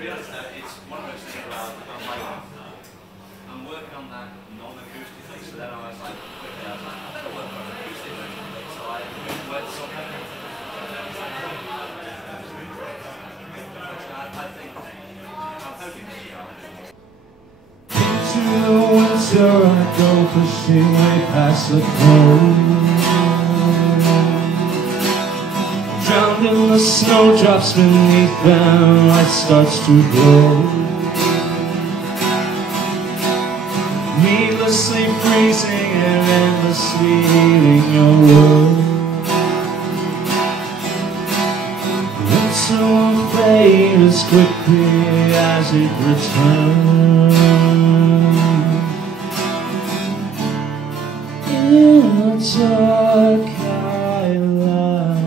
be honest, it's one of those things where I'm working on that non-acoustic thing, so then I was like, quickly, I was like, I've got to work on an acoustic version of it, so I went to something. I think, I'm hoping to be right. Into the winter I go pushing way past the cold. Drowned in the snowdrops beneath them, light starts to glow. Needlessly freezing and endlessly healing your world. Winter won't fade as quickly as it returns. In the dark I lie,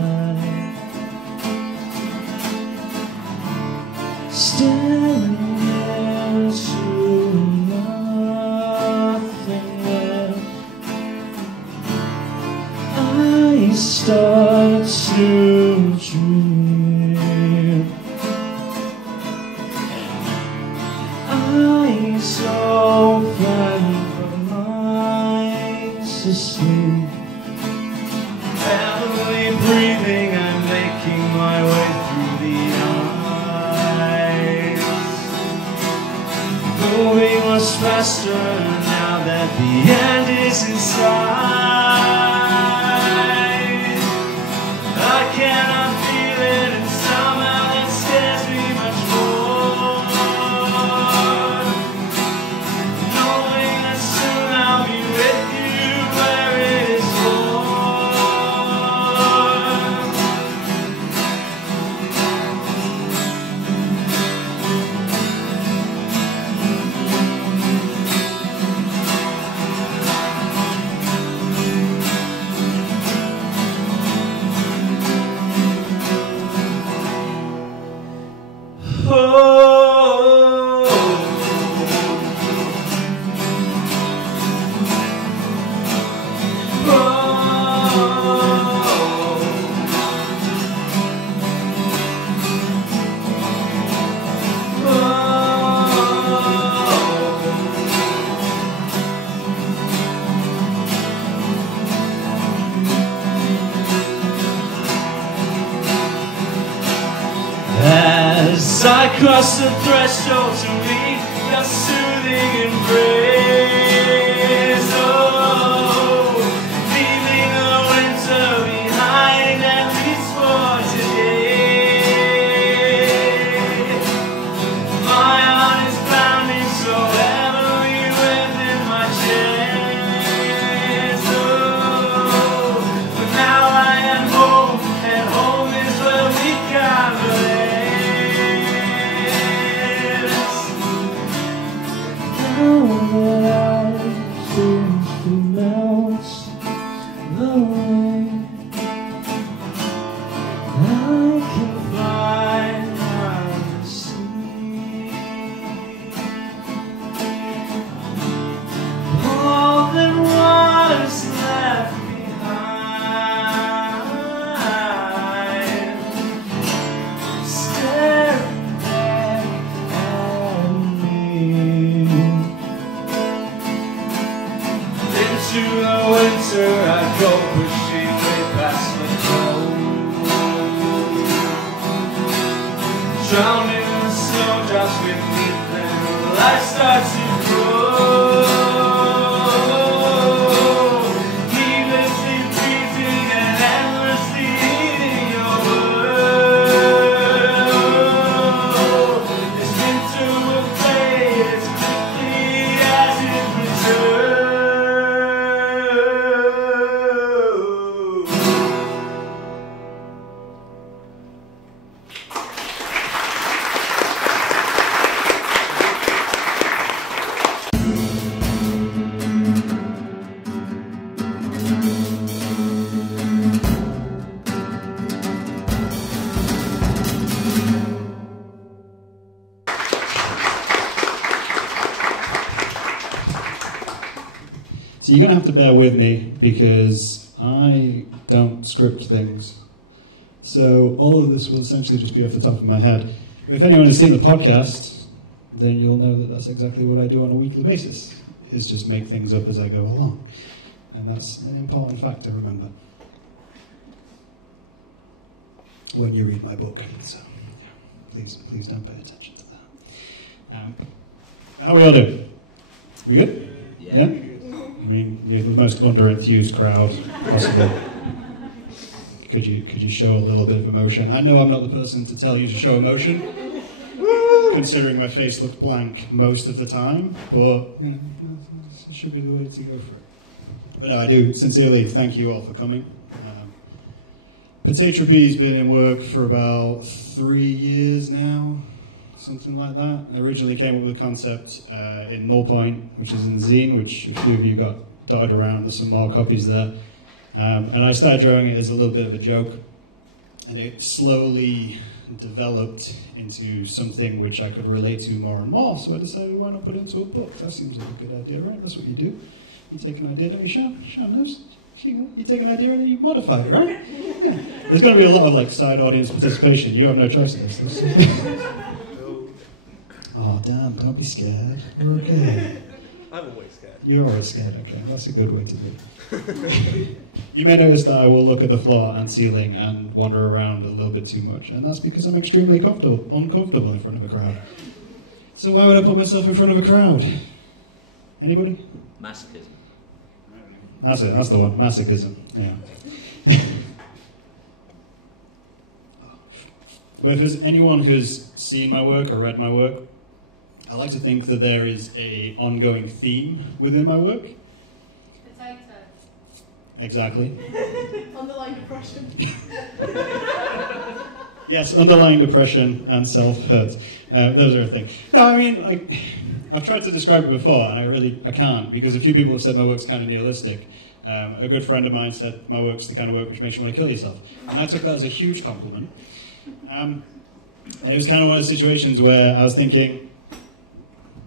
staring into nothingness. I start to dream. Eyes open, but minds asleep. Heavily breathing, I'm making my way through the eyes. Moving much faster now that the end is in sight. I cannot feel it, and somehow that scares me much more. Knowing that soon I'll be with you where it is as I cross the threshold to meet your soothing embrace. Oh, leaving the winter behind at least for today. My heart is pounding so heavily within my chest. Oh, but now I am home, and home is where we can live. Seems to melt away. I can fly out to sea. All that was left behind, staring back at me. Into the winter I go pushing way past the cold. Drowned in the snowdrops beneath them, life starts to grow. Needlessly freezing and endlessly eating your world. This winter will fade as quickly as it returns. So you're going to have to bear with me because I don't script things. So all of this will essentially just be off the top of my head. If anyone has seen the podcast, then you'll know that that's exactly what I do on a weekly basis, is just make things up as I go along. And that's an important fact to remember when you read my book. So, yeah, please don't pay attention to that. How are we all doing? We good? Yeah? I mean, you're the most under-enthused crowd possible. Could you show a little bit of emotion? I know I'm not the person to tell you to show emotion, considering my face looked blank most of the time, but, you know, it should be the way to go for it. But no, I do sincerely thank you all for coming. Potatropy's been in work for about 3 years now, something like that. I originally came up with the concept in Null Point, which is in the zine, which a few of you got dotted around. There's some more copies there. And I started drawing it as a little bit of a joke, and it slowly developed into something which I could relate to more and more, so I decided, why not put it into a book? That seems like a good idea, right? That's what you do. You take an idea, don't you, Sean? Sean knows. You take an idea and then you modify it, right? Yeah. There's going to be a lot of like side audience participation. You have no choice in this. Oh, damn, don't be scared. We're okay. I'm always scared. You're always scared, okay. That's a good way to be. You may notice that I will look at the floor and ceiling and wander around a little bit too much, and that's because I'm extremely uncomfortable in front of a crowd. So why would I put myself in front of a crowd? Anybody? Masochism. That's it, that's the one. Masochism. Yeah. But if there's anyone who's seen my work or read my work, I like to think that there is an ongoing theme within my work. Potato. Exactly. Underlying depression. Yes, underlying depression and self-hurt. Those are a thing. No, I mean, I've tried to describe it before, and I can't, because a few people have said my work's kind of nihilistic. A good friend of mine said my work's the kind of work which makes you want to kill yourself. And I took that as a huge compliment. And it was kind of one of those situations where I was thinking,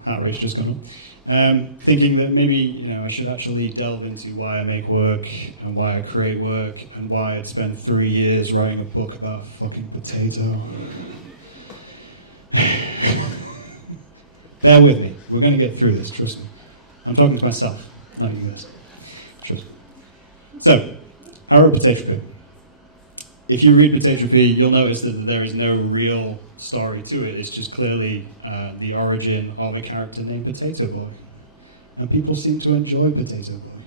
heart rate's just gone up, thinking that maybe, you know, I should actually delve into why I make work and why I create work and why I'd spent 3 years writing a book about a fucking potato. Bear with me. We're going to get through this, trust me. I'm talking to myself, not you guys. Trust me. So, I wrote Potatropy. If you read Potatropy, you'll notice that there is no real story to it. It's just clearly the origin of a character named Potato Boy. And people seem to enjoy Potato Boy.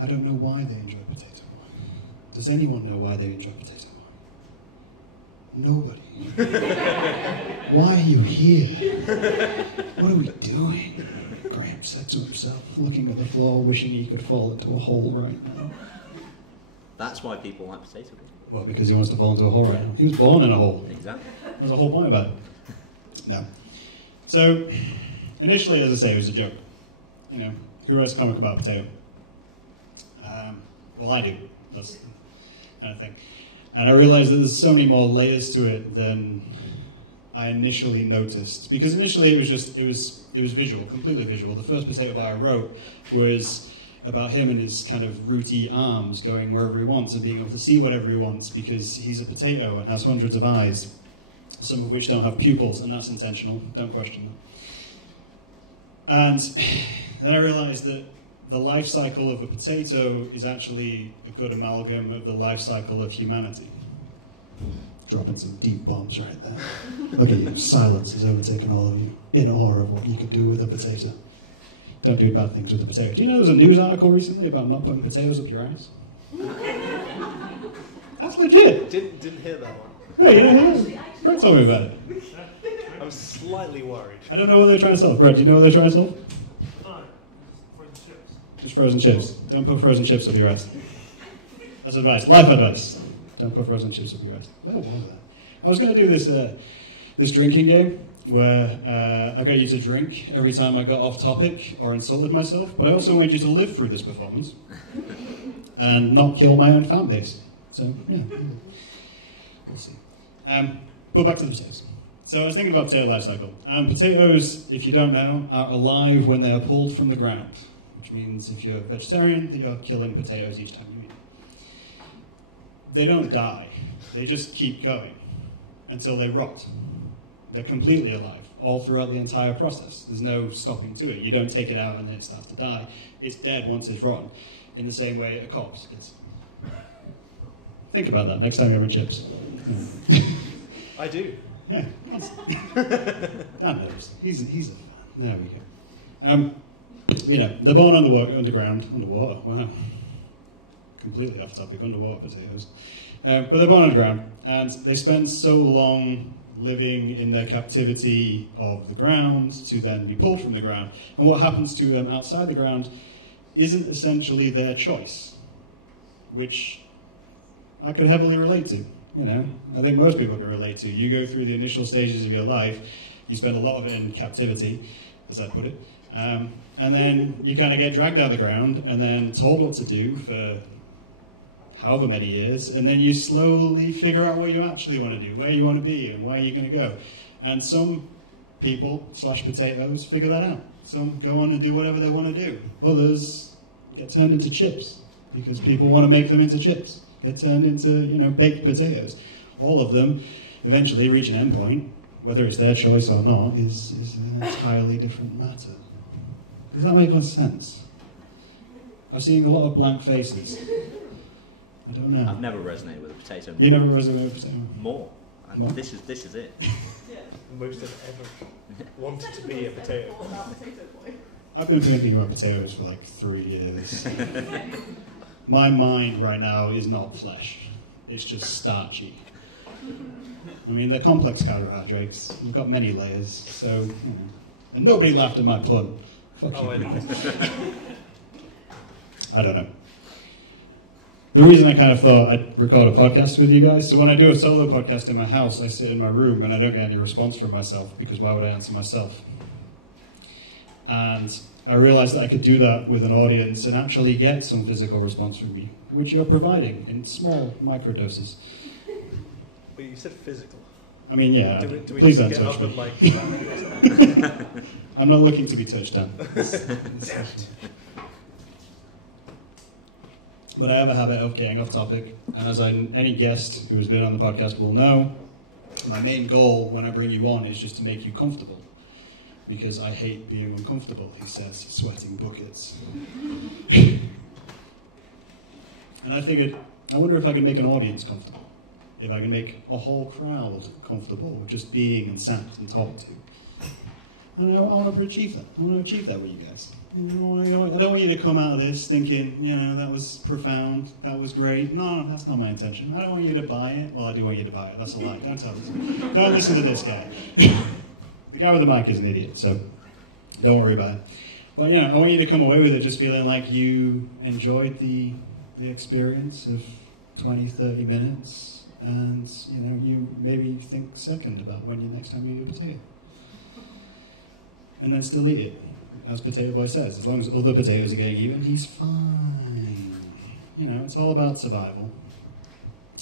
I don't know why they enjoy Potato Boy. Does anyone know why they enjoy Potato Boy? Nobody. Why are you here? What are we doing? Graham said to himself, looking at the floor, wishing he could fall into a hole right now. That's why people like Potato Boy. Well, because he wants to fall into a hole right now. He was born in a hole. Exactly. There's a whole point about it. No. So, initially, as I say, it was a joke. You know, who writes a comic about a potato? Well, I do. That's the kind of thing. And I realized that there's so many more layers to it than I initially noticed. Because initially it was visual, completely visual. The first potato boy I wrote was about him and his kind of rooty arms going wherever he wants and being able to see whatever he wants because he's a potato and has hundreds of eyes, some of which don't have pupils, and that's intentional. Don't question that. And then I realized that the life cycle of a potato is actually a good amalgam of the life cycle of humanity. Dropping some deep bombs right there. Look at you. Silence has overtaken all of you, in awe of what you could do with a potato. Don't do bad things with a potato. Do you know there was a news article recently about not putting potatoes up your ass? That's legit. Didn't hear that one. No, you don't hear it? Brett told me about it. I'm slightly worried. I don't know what they're trying to sell. Brett, do you know what they're trying to sell? Frozen chips. Just frozen chips. Don't put frozen chips up your ass. That's advice. Life advice. Don't put frozen chips up your ass. Where was that? I was going to do this drinking game where I got you to drink every time I got off topic or insulted myself, but I also wanted you to live through this performance and not kill my own fan base. So, yeah, we'll see. But back to the potatoes. So I was thinking about potato life cycle. Potatoes, if you don't know, are alive when they are pulled from the ground, which means if you're a vegetarian, that you're killing potatoes each time you eat. They don't die. They just keep going until they rot. They're completely alive, all throughout the entire process. There's no stopping to it. You don't take it out and then it starts to die. It's dead once it's rotten, in the same way a corpse gets. Think about that next time you're having chips. I do. Yeah, Dan knows. He's a fan. There we go. You know, they're born underground. Wow. Completely off topic, underwater potatoes. But they're born underground, and they spend so long living in their captivity of the ground to then be pulled from the ground. And what happens to them outside the ground isn't essentially their choice, which I could heavily relate to. You know, I think most people can relate to. You go through the initial stages of your life, you spend a lot of it in captivity, as I put it, and then you kind of get dragged out of the ground and then told what to do for however many years, and then you slowly figure out what you actually want to do, where you want to be, and where you're going to go. And some people, potatoes, figure that out. Some go on and do whatever they want to do. Others get turned into chips, because people want to make them into chips. Get turned into, you know, baked potatoes. All of them eventually reach an endpoint. Whether it's their choice or not is an entirely different matter. Does that make sense? I'm seeing a lot of blank faces. I don't know. I've never resonated with a potato more. You never resonated with a potato? More. And More? this is it. Most have ever wanted to be a potato. I've been thinking about potatoes for like 3 years. My mind right now is not flesh. It's just starchy. I mean, they're complex carbohydrates. They've got many layers, so, you know. And nobody laughed at my pun. Fuck you. I know. I don't know. The reason I kind of thought I'd record a podcast with you guys, so when I do a solo podcast in my house, I sit in my room and I don't get any response from myself, because why would I answer myself? And I realized that I could do that with an audience and actually get some physical response from me, which you're providing in small microdoses. But you said physical. I mean, yeah, Do we please just don't get touch up me. and like... I'm not looking to be touched on. But I have a habit of getting off topic, and as any guest who has been on the podcast will know, my main goal when I bring you on is just to make you comfortable. Because I hate being uncomfortable, he says, sweating buckets. And I figured, I wonder if I can make an audience comfortable. If I can make a whole crowd comfortable with just being and sat and talked to. And I want to achieve that. I want to achieve that with you guys. I don't want you to come out of this thinking, you know, that was profound, that was great. No, that's not my intention. I don't want you to buy it. Well, I do want you to buy it. That's a lie. Don't tell this. Don't listen to this guy. The guy with the mic is an idiot, so don't worry about it. But, you know, I want you to come away with it just feeling like you enjoyed the experience of 20, 30 minutes, and, you know, you maybe think second about when you next time you eat a potato. And then still eat it. As Potato Boy says, as long as other potatoes are getting even, he's fine. You know, it's all about survival.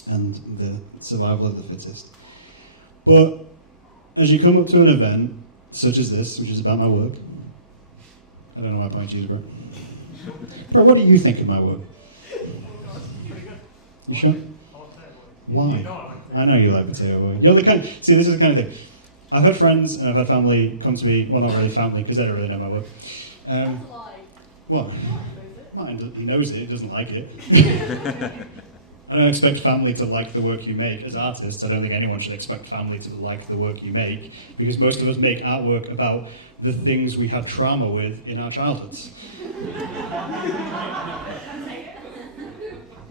And the survival of the fittest. But as you come up to an event, such as this, which is about my work, I don't know why I point to you, bro. Bro, what do you think of my work? You sure? Why? I know you like Potato Boy. You're the kind. See, this is the kind of thing. I've had friends and I've had family come to me. Well, not really family because they don't really know my work. What? He knows it. He doesn't like it. I don't expect family to like the work you make. As artists, I don't think anyone should expect family to like the work you make, because most of us make artwork about the things we had trauma with in our childhoods.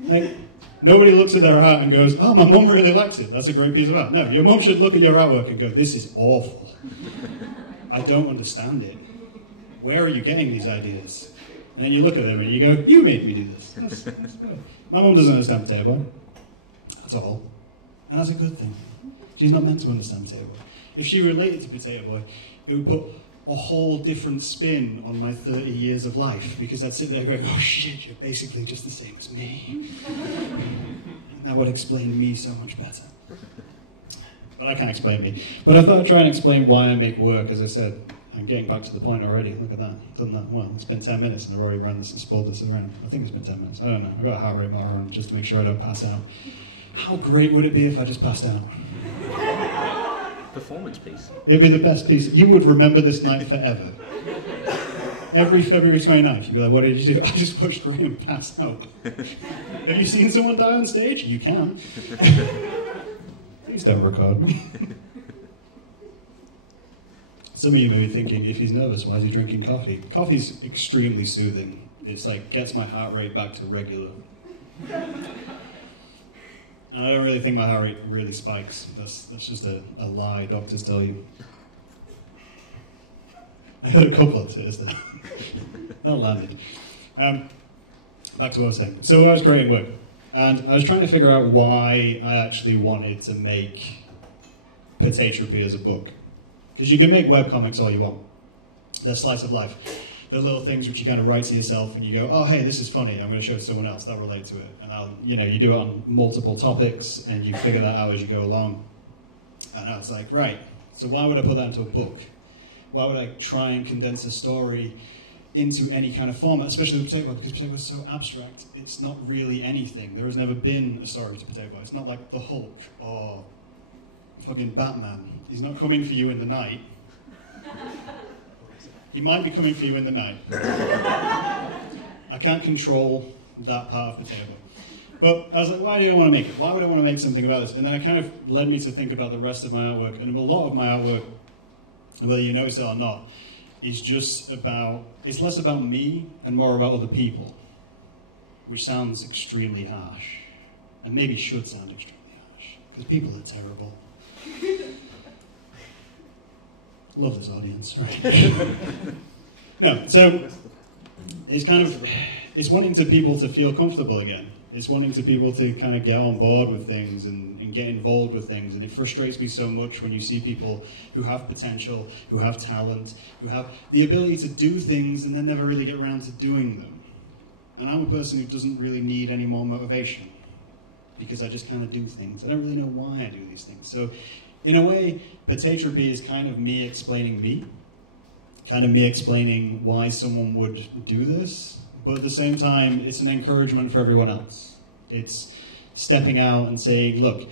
Like, nobody looks at their art and goes, oh, my mum really likes it. That's a great piece of art. No, your mum should look at your artwork and go, this is awful. I don't understand it. Where are you getting these ideas? And then you look at them and you go, you made me do this. That's weird. My mum doesn't understand Potato Boy at all. And that's a good thing. She's not meant to understand Potato Boy. If she related to Potato Boy, it would put a whole different spin on my 30 years of life, because I'd sit there going, oh shit, you're basically just the same as me. And that would explain me so much better. But I can't explain me. But I thought I'd try and explain why I make work. As I said, I'm getting back to the point already. Look at that. Done that well. It's been 10 minutes and I've already ran this and spoiled this around. I think it's been 10 minutes. I don't know. I've got a heart rate monitor on just to make sure I don't pass out. How great would it be if I just passed out? performance piece. It'd be the best piece. You would remember this night forever. Every February 29th, you'd be like, what did you do? I just watched Graham pass out. Have you seen someone die on stage? You can. Please don't record me. Some of you may be thinking, if he's nervous, why is he drinking coffee? Coffee's extremely soothing. It's like, gets my heart rate back to regular. And I don't really think my heart rate really spikes. That's just a lie doctors tell you. I heard a couple of tears there. That landed. Back to what I was saying. So I was creating work, and I was trying to figure out why I actually wanted to make Potatropy as a book. Because you can make webcomics all you want. They're slice of life. They're little things which you kind of write to yourself, and you go, oh, hey, this is funny. I'm going to show it to someone else. They'll relate to it. And you do it on multiple topics, and you figure that out as you go along. And I was like, right, so why would I put that into a book? Why would I try and condense a story into any kind of format, especially with Potato Boy, because Potato Boy is so abstract. It's not really anything. There has never been a story to Potato Boy. It's not like the Hulk or fucking Batman. He's not coming for you in the night. He might be coming for you in the night. I can't control that part of Potato Boy. But I was like, why do I want to make it? Why would I want to make something about this? And then it kind of led me to think about the rest of my artwork. And a lot of my artwork, whether you notice it or not, is just about, it's less about me and more about other people, which sounds extremely harsh, and maybe should sound extremely harsh, because people are terrible. Love this audience, right? No, so it's kind of, it's wanting to people to feel comfortable again. It's wanting to people to kind of get on board with things and get involved with things. And it frustrates me so much when you see people who have potential, who have talent, who have the ability to do things and then never really get around to doing them. And I'm a person who doesn't really need any more motivation because I just kind of do things. I don't really know why I do these things. So in a way, Potatropy is kind of me explaining me, kind of me explaining why someone would do this. But at the same time, it's an encouragement for everyone else. It's stepping out and saying, look,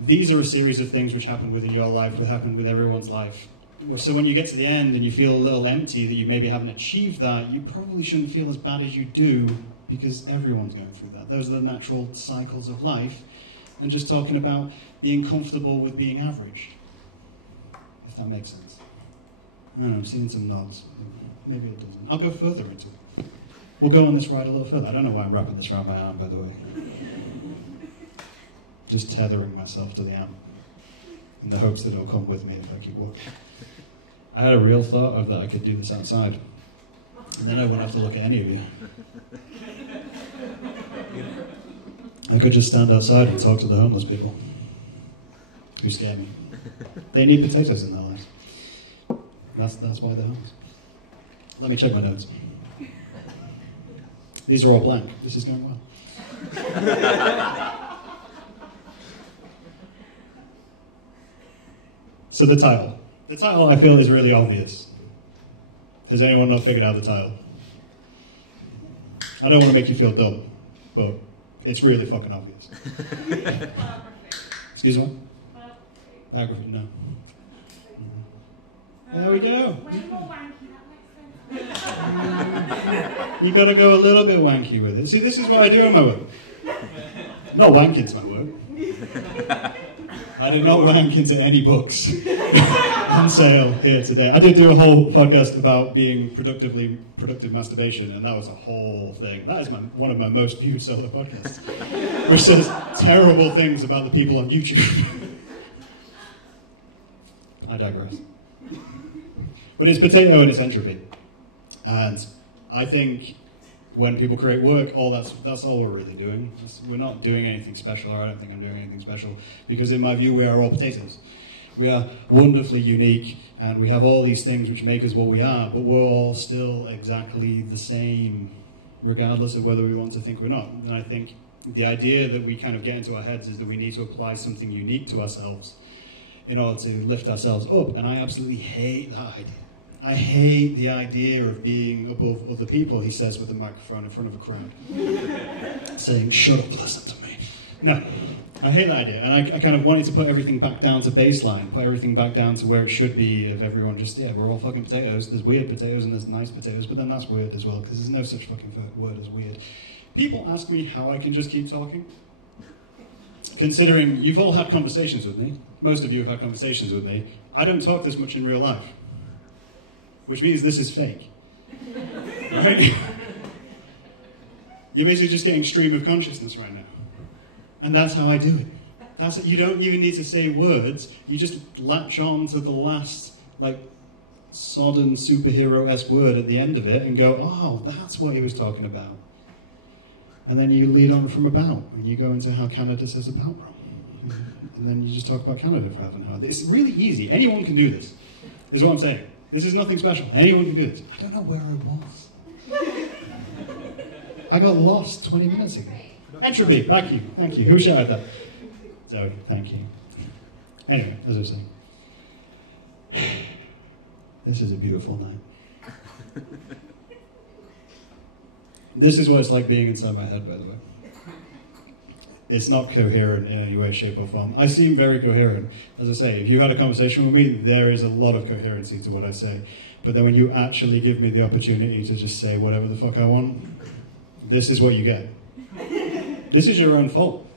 these are a series of things which happened within your life, which happened with everyone's life. So when you get to the end and you feel a little empty that you maybe haven't achieved that, you probably shouldn't feel as bad as you do because everyone's going through that. Those are the natural cycles of life. And just talking about being comfortable with being average, if that makes sense. I don't know, I'm seeing some nods. Maybe it doesn't. I'll go further into it. We'll go on this ride a little further. I don't know why I'm wrapping this around my arm, by the way. Just tethering myself to the amp in the hopes that it'll come with me if I keep walking. I had a real thought of that I could do this outside. And then I won't have to look at any of you. I could just stand outside and talk to the homeless people who scare me. They need potatoes in their lives. That's why they're homeless. Let me check my notes. These are all blank. This is going well. So the title. The title, I feel, is really obvious. Has anyone not figured out the title? I don't want to make you feel dumb, but it's really fucking obvious. Excuse me? Biography, no. There we go. You gotta go a little bit wanky with it. See, this is what I do on my work. Not wanking's my work. I did not wank into any books on sale here today. I did do a whole podcast about being productive masturbation, and that was a whole thing. That is one of my most viewed solo podcasts, which says terrible things about the people on YouTube. I digress. But it's potato and it's entropy. And I think when people create work, that's all we're really doing. We're not doing anything special, or I don't think I'm doing anything special, because in my view, we are all potatoes. We are wonderfully unique, and we have all these things which make us what we are, but we're all still exactly the same, regardless of whether we want to think we're not. And I think the idea that we kind of get into our heads is that we need to apply something unique to ourselves in order to lift ourselves up, and I absolutely hate that idea. I hate the idea of being above other people, he says with a microphone in front of a crowd. Saying, shut up, listen to me. No. I hate that idea, and I kind of wanted to put everything back down to baseline, put everything back down to where it should be of everyone just, yeah, we're all fucking potatoes. There's weird potatoes and there's nice potatoes, but then that's weird as well, because there's no such fucking word as weird. People ask me how I can just keep talking. Considering you've all had conversations with me, most of you have had conversations with me, I don't talk this much in real life. Which means this is fake. Right? You're basically just getting stream of consciousness right now. And that's how I do it. You don't even need to say words, you just latch on to the last, like, sodden superhero-esque word at the end of it and go, oh, that's what he was talking about. And then you lead on from about, and you go into how Canada says about wrong. And then you just talk about Canada for half an hour. It's really easy. Anyone can do this, is what I'm saying. This is nothing special. Anyone can do this. I don't know where I was. I got lost 20 minutes ago. Entropy, thank you. Thank you. Who shouted that? Zoe, thank you. Anyway, as I was saying, this is a beautiful night. This is what it's like being inside my head, by the way. It's not coherent in any way, shape, or form. I seem very coherent. As I say, if you've had a conversation with me, there is a lot of coherency to what I say. But then when you actually give me the opportunity to just say whatever the fuck I want, this is what you get. This is your own fault.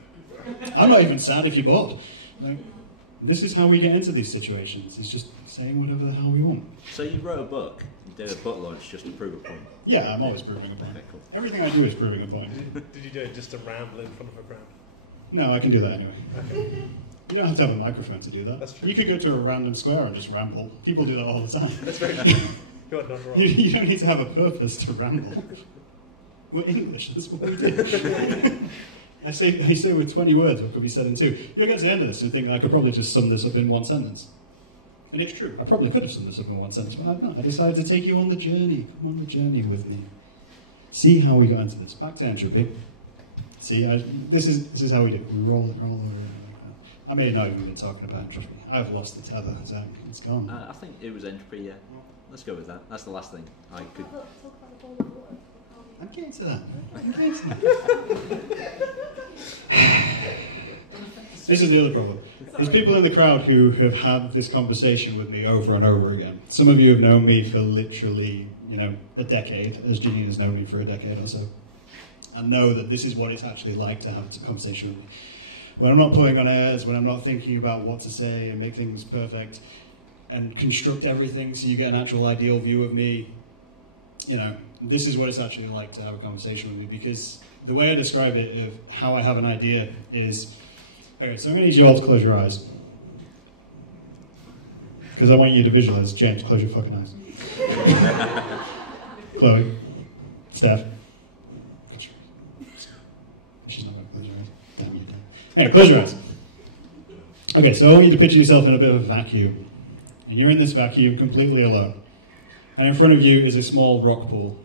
I'm not even sad if you're bored. Like, this is how we get into these situations. It's just saying whatever the hell we want. So you wrote a book. You did a book launch just to prove a point. Yeah, I'm always proving a point. Okay, cool. Everything I do is proving a point. Did you do it just to ramble in front of a crowd? No, I can do that anyway. Okay. You don't have to have a microphone to do that. That's true. You could go to a random square and just ramble. People do that all the time. That's very true. You're not wrong. You don't need to have a purpose to ramble. We're English, that's what we do. I say with 20 words what could be said in 2. You'll get to the end of this and think I could probably just sum this up in 1 sentence. And it's true, I probably could have summed this up in 1 sentence, but I've not. I decided to take you on the journey. Come on the journey with me. See how we got into this. Back to entropy. See, this is how we do. We roll over like that. I may not even be talking about it, trust me. I've lost the tether, so it's gone. I think it was entropy, yeah. Let's go with that. That's the last thing I could... Talk about the bowl of water. I'm getting to that. I'm getting to that. This is the other problem. There's people in the crowd who have had this conversation with me over and over again. Some of you have known me for literally, a decade, as Janine has known me for a decade or so. And know that this is what it's actually like to have a conversation with me. When I'm not putting on airs, when I'm not thinking about what to say and make things perfect and construct everything so you get an actual ideal view of me, this is what it's actually like to have a conversation with me, because the way I describe it of how I have an idea is, okay, so I'm going to need you all to close your eyes. Because I want you to visualize. James, close your fucking eyes. Chloe, Steph. She's not going to close her eyes. Damn you, damn. Anyway, close your eyes. Okay, so I want you to picture yourself in a bit of a vacuum. And you're in this vacuum completely alone. And in front of you is a small rock pool.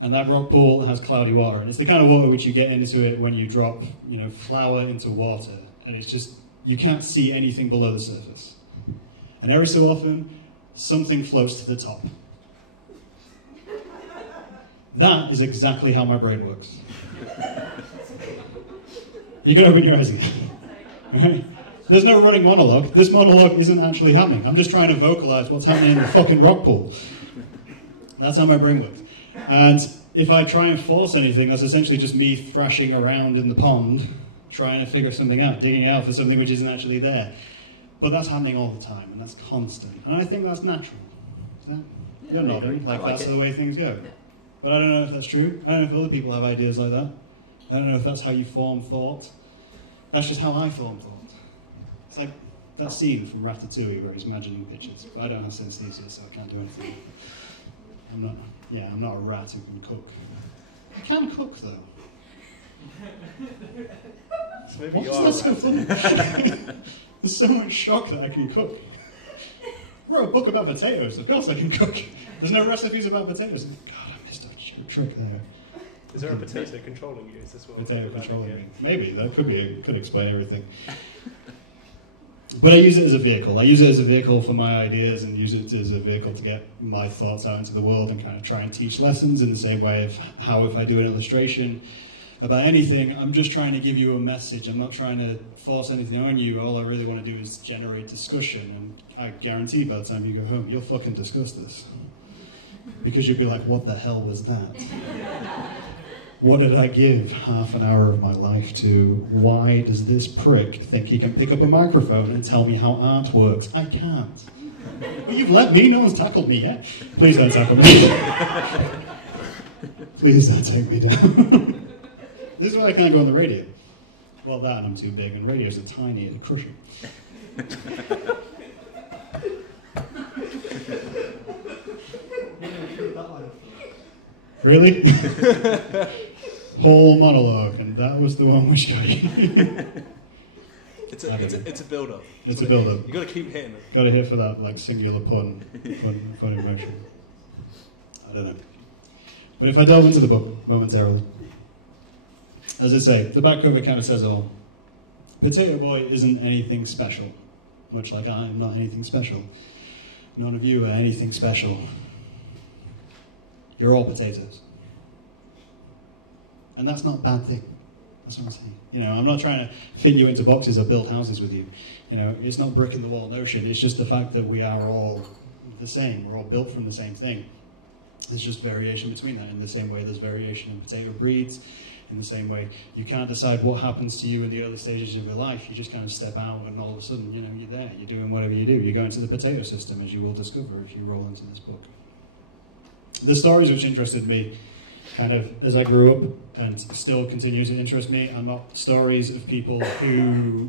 And that rock pool has cloudy water. And it's the kind of water which you get into it when you drop, flour into water. And it's just, you can't see anything below the surface. And every so often, something floats to the top. That is exactly how my brain works. You can open your eyes again. Right? There's no running monologue. This monologue isn't actually happening. I'm just trying to vocalize what's happening in the fucking rock pool. That's how my brain works. And if I try and force anything, that's essentially just me thrashing around in the pond, trying to figure something out, digging out for something which isn't actually there. But that's happening all the time, and that's constant. And I think that's natural. You're nodding, like that's the way things go. Yeah. But I don't know if that's true. I don't know if other people have ideas like that. I don't know if that's how you form thought. That's just how I form thought. It's like that scene from Ratatouille where he's imagining pictures. But I don't have synesthesia, so I can't do anything. I'm not a rat who can cook. I can cook, though. So maybe Why you are is that so funny? There's so much shock that I can cook. I wrote a book about potatoes. Of course I can cook. There's no recipes about potatoes. God, I missed a trick there. Is there a potato controlling you? Is this what Potato we're controlling planning me. Maybe. That could explain everything. But I use it as a vehicle. I use it as a vehicle for my ideas and use it as a vehicle to get my thoughts out into the world and kind of try and teach lessons in the same way of how if I do an illustration, about anything. I'm just trying to give you a message. I'm not trying to force anything on you. All I really want to do is generate discussion, and I guarantee by the time you go home, you'll fucking discuss this. Because you'll be like, what the hell was that? What did I give half an hour of my life to? Why does this prick think he can pick up a microphone and tell me how art works? I can't. But you've let me, no one's tackled me yet. Please don't tackle me. Please don't take me down. This is why I can't go on the radio. Well, that and I'm too big, and radios are tiny, it'd crush it. Really? Whole monologue, and that was the one which got you. It's a build-up. It's a build-up. You got to keep hitting it. Got to hit for that like singular pun emotion. I don't know. But if I delve into the book momentarily, as I say, the back cover kind of says it all. Potato Boy isn't anything special, much like I am not anything special. None of you are anything special. You're all potatoes. And that's not a bad thing. That's what I'm saying. You know, I'm not trying to fit you into boxes or build houses with you. You know, it's not brick in the wall notion. It's just the fact that we are all the same. We're all built from the same thing. There's just variation between that. In the same way there's variation in potato breeds. In the same way, you can't decide what happens to you in the early stages of your life. You just kind of step out and all of a sudden, you know, you're there. You're doing whatever you do. You go into the potato system, as you will discover if you roll into this book. The stories which interested me, kind of as I grew up and still continue to interest me, are not stories of people who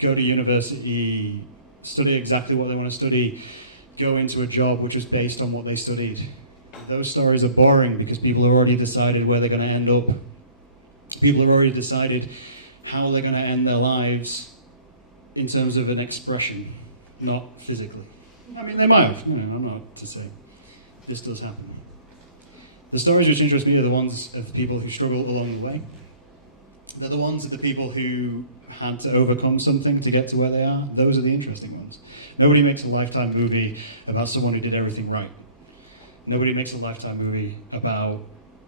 go to university, study exactly what they want to study, go into a job which is based on what they studied. Those stories are boring because people have already decided where they're going to end up. People have already decided how they're going to end their lives in terms of an expression, not physically. I mean, they might have, you know, I'm not to say this does happen. The stories which interest me are the ones of people who struggle along the way. They're the ones of the people who had to overcome something to get to where they are. Those are the interesting ones. Nobody makes a Lifetime movie about someone who did everything right. Nobody makes a Lifetime movie about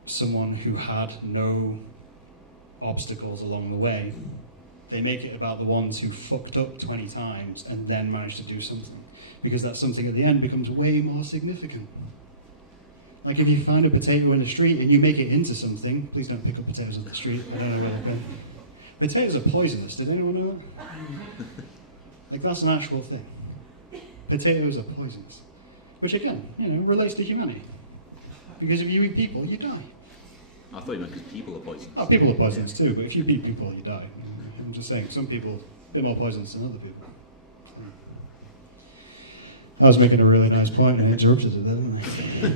someone who had no obstacles along the way. They make it about the ones who fucked up 20 times and then managed to do something. Because that something at the end becomes way more significant. Like if you find a potato in the street and you make it into something, please don't pick up potatoes on the street. I don't know where they've been. Potatoes are poisonous. Did anyone know that? Like that's an actual thing. Potatoes are poisonous. Which again, you know, relates to humanity. Because if you eat people, you die. I thought you meant because people are poisonous. Oh, people are poisonous too, but if you eat people, you die. I'm just saying, some people are a bit more poisonous than other people. I was making a really nice point and I interrupted it there.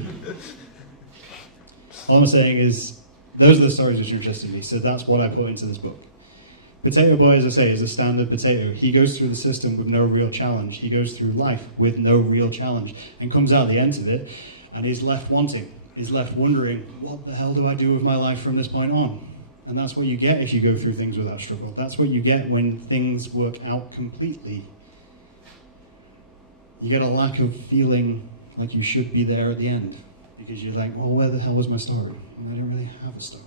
All I'm saying is, those are the stories which interested me, so that's what I put into this book. Potato Boy, as I say, is a standard potato. He goes through the system with no real challenge. He goes through life with no real challenge and comes out the end of it and he's left wanting. He's left wondering, what the hell do I do with my life from this point on? And that's what you get if you go through things without struggle. That's what you get when things work out completely. You get a lack of feeling like you should be there at the end. Because you're like, well, where the hell was my story? And I don't really have a story.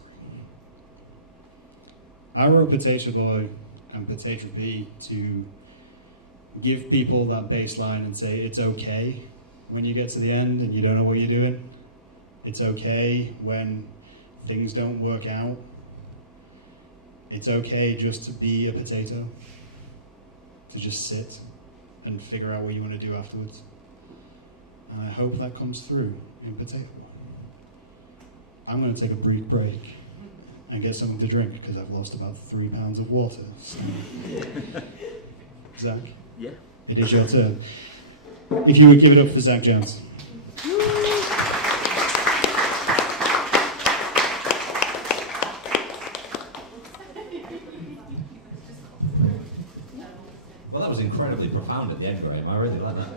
I wrote Potato Boy and Potatropy to give people that baseline and say it's okay when you get to the end and you don't know what you're doing. It's okay when things don't work out. It's okay just to be a potato, to just sit and figure out what you want to do afterwards. And I hope that comes through in Potato Boy. I'm going to take a brief break and get something to drink because I've lost about 3 pounds of water. So. Zach? Yeah. It is your turn. If you would give it up for Zach Jones. Well, that was incredibly profound at the end, Graham. I really like that.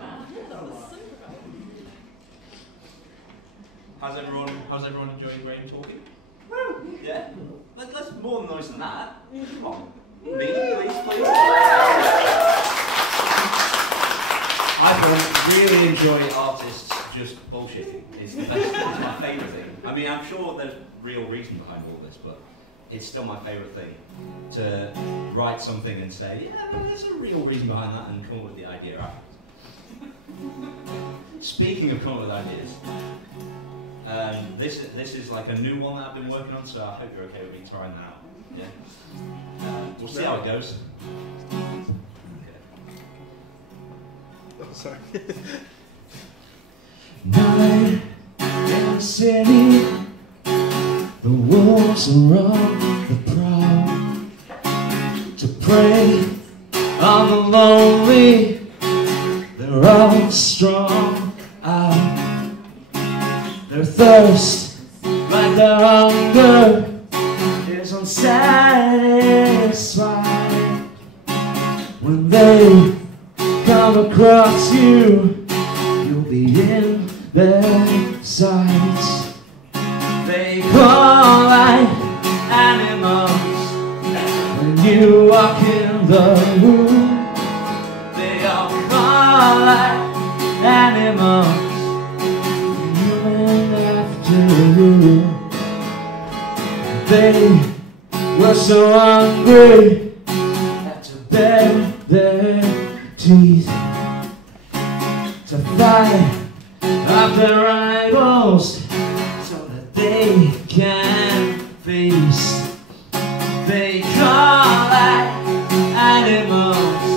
How's everyone enjoying Graham talking? Woo! Yeah. Let's more noise than that. Come on. Me, please. I really enjoy artists just bullshitting. It's the best. It's my favourite thing. I mean, I'm sure there's real reason behind all this, but it's still my favourite thing to write something and say, yeah, well, there's a real reason behind that, and come up with the idea afterwards. Speaking of coming up with ideas, this is like a new one that I've been working on, so I hope you're okay with me trying that out. Yeah. We'll see how it goes. Oh, sorry. Night in the city, the wolves are on the prowl to prey on the lonely. They're all strong out. Their thirst, like their hunger, is unsatisfied. When they come across you, you'll be in their sights. They call like animals when you walk in the room. They all call like animals when you went after you. They were so hungry, had to bare their teeth to fight off their rivals so that they can feast. They call like animals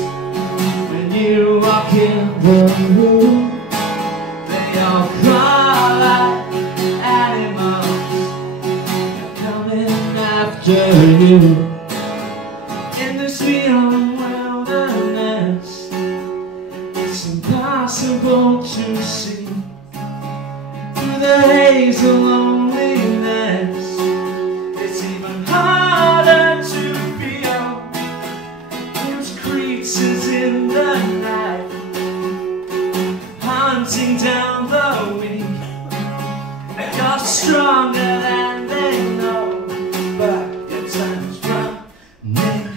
when you walk in the room. They all call like animals, they're coming after you. In this neon wilderness, it's impossible to see through the haze of loneliness. It's even harder to feel those creatures in the night, hunting down the weak. You're stronger than they know, but your time's running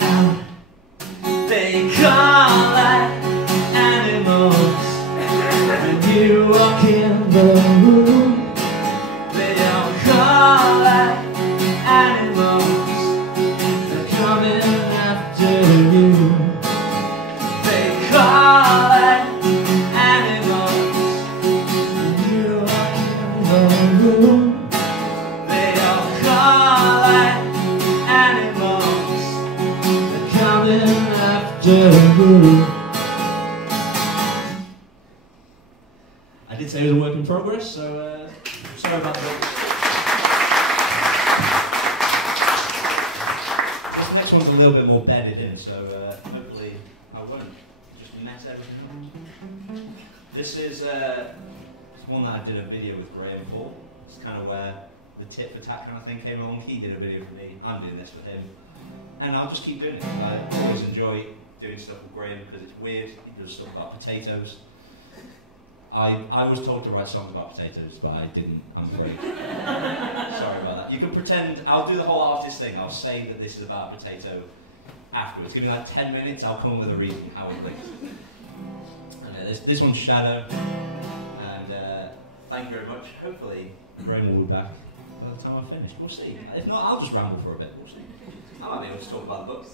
out. They call like animals when you walk in the room. They all call like animals, they're coming after you. They call like animals when you walk in the room. They all call like animals, they're coming after you. I did say it was a work in progress, so sorry about that. This next one's a little bit more bedded in, so hopefully I won't just mess everything up. This is one that I did a video with Graham for. It's kind of where the tit for tat kind of thing came along. He did a video for me, I'm doing this with him. And I'll just keep doing it. I always enjoy doing stuff with Graham because it's weird. He does stuff about potatoes. I was told to write songs about potatoes, but I didn't, I'm afraid. Sorry about that. You can pretend, I'll do the whole artist thing. I'll say that this is about a potato afterwards. Give me like 10 minutes, I'll come up with a reason how it links. And this one's Shadow. And thank you very much. Hopefully, Graham will be back by the time I finish. We'll see. If not, I'll just ramble for a bit. We'll see. I might be able to talk about the book.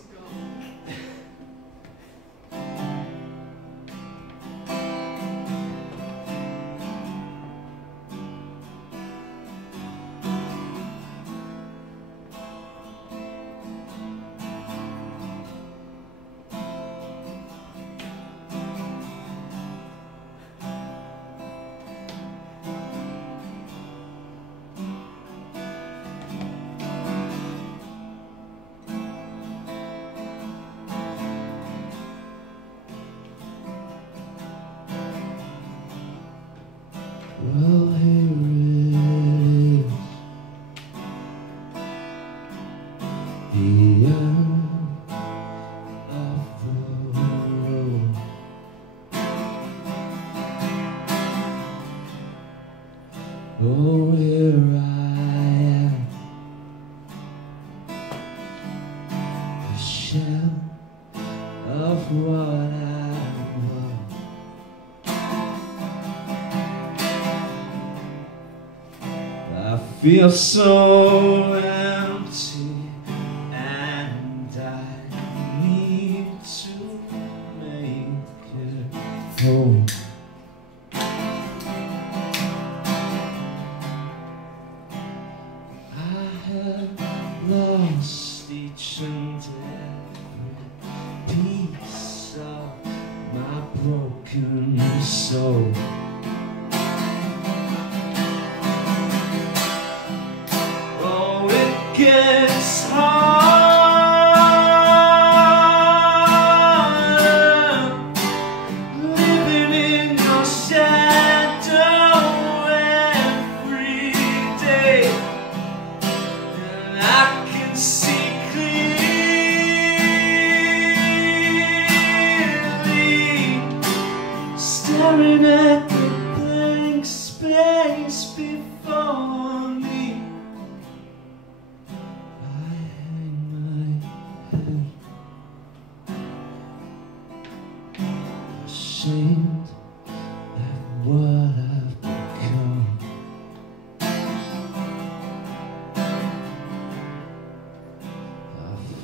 Well, here it is, the end of the road. Oh, here I am, a shell of what I was. I feel so empty. home. I have lost each and every piece of my broken soul. Oh, it gets hard living in your shadow every day, and I can see clearly, staring at the blank space before me. I hang my head, ashamed at what I've become. I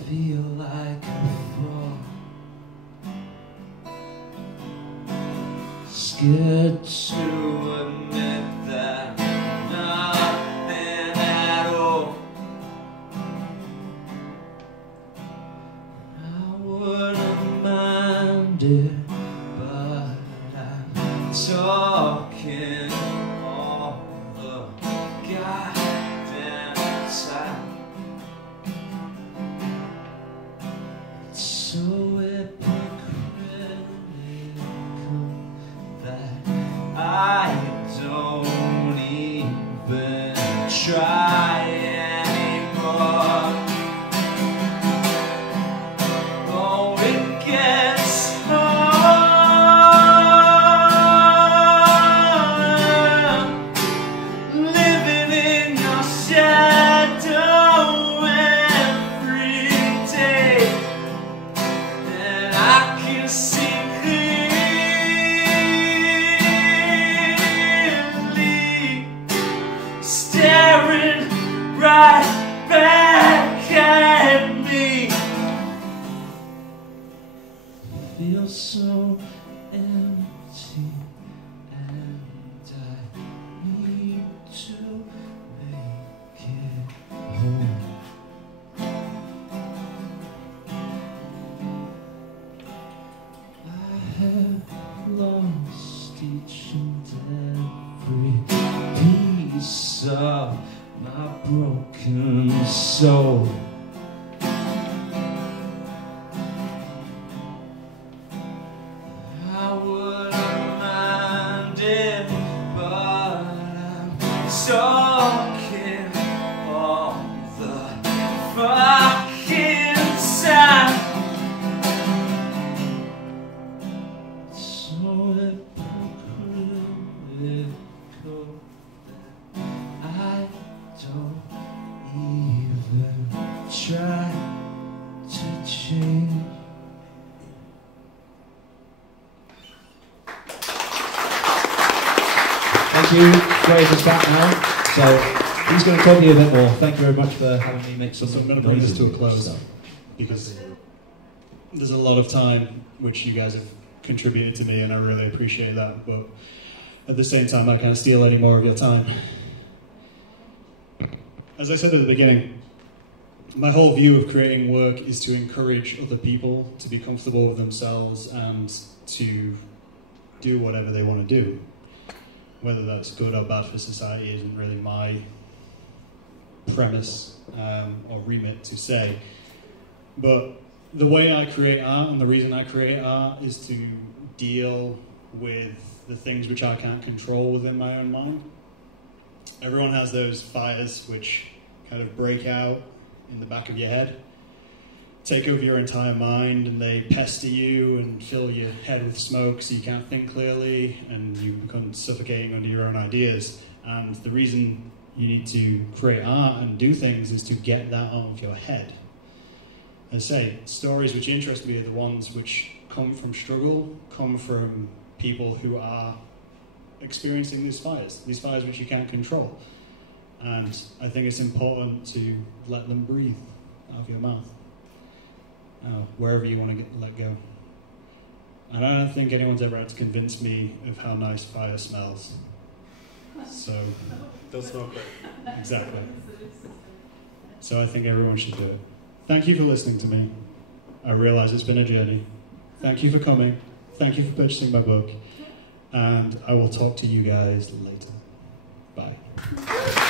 feel like a fraud, scared to admit that nothing at all. I wouldn't mind it, but I'm talking all the goddamn time. It's so hypocritical that I don't even try anymore. Oh, it gets hard living in your shadow every day, and I can see clearly, staring right back at me. Feel so empty, and I need to make it home. I have lost each and every piece of my broken soul. I wouldn't mind it, but I'm talking all the fucking time. So hypocritical that I don't even try to change. Thank you. Grave is back now, so he's going to talk to you a bit more. Thank you very much for having me make some. So I'm going to bring this to a noises. close So, because there's a lot of time which you guys have contributed to me, and I really appreciate that. But at the same time, I can't steal any more of your time. As I said at the beginning, my whole view of creating work is to encourage other people to be comfortable with themselves and to do whatever they want to do. Whether that's good or bad for society isn't really my premise or remit to say. But the way I create art and the reason I create art is to deal with the things which I can't control within my own mind. Everyone has those fires which kind of break out in the back of your head, take over your entire mind, and they pester you and fill your head with smoke so you can't think clearly and you become suffocating under your own ideas. And the reason you need to create art and do things is to get that out of your head. As I say, stories which interest me are the ones which come from struggle, come from people who are experiencing these fires which you can't control. And I think it's important to let them breathe out of your mouth, wherever you want to let go. And I don't think anyone's ever had to convince me of how nice fire smells. So, Does smell great. exactly. So I think everyone should do it. Thank you for listening to me. I realize it's been a journey. Thank you for coming. Thank you for purchasing my book. And I will talk to you guys later. Bye.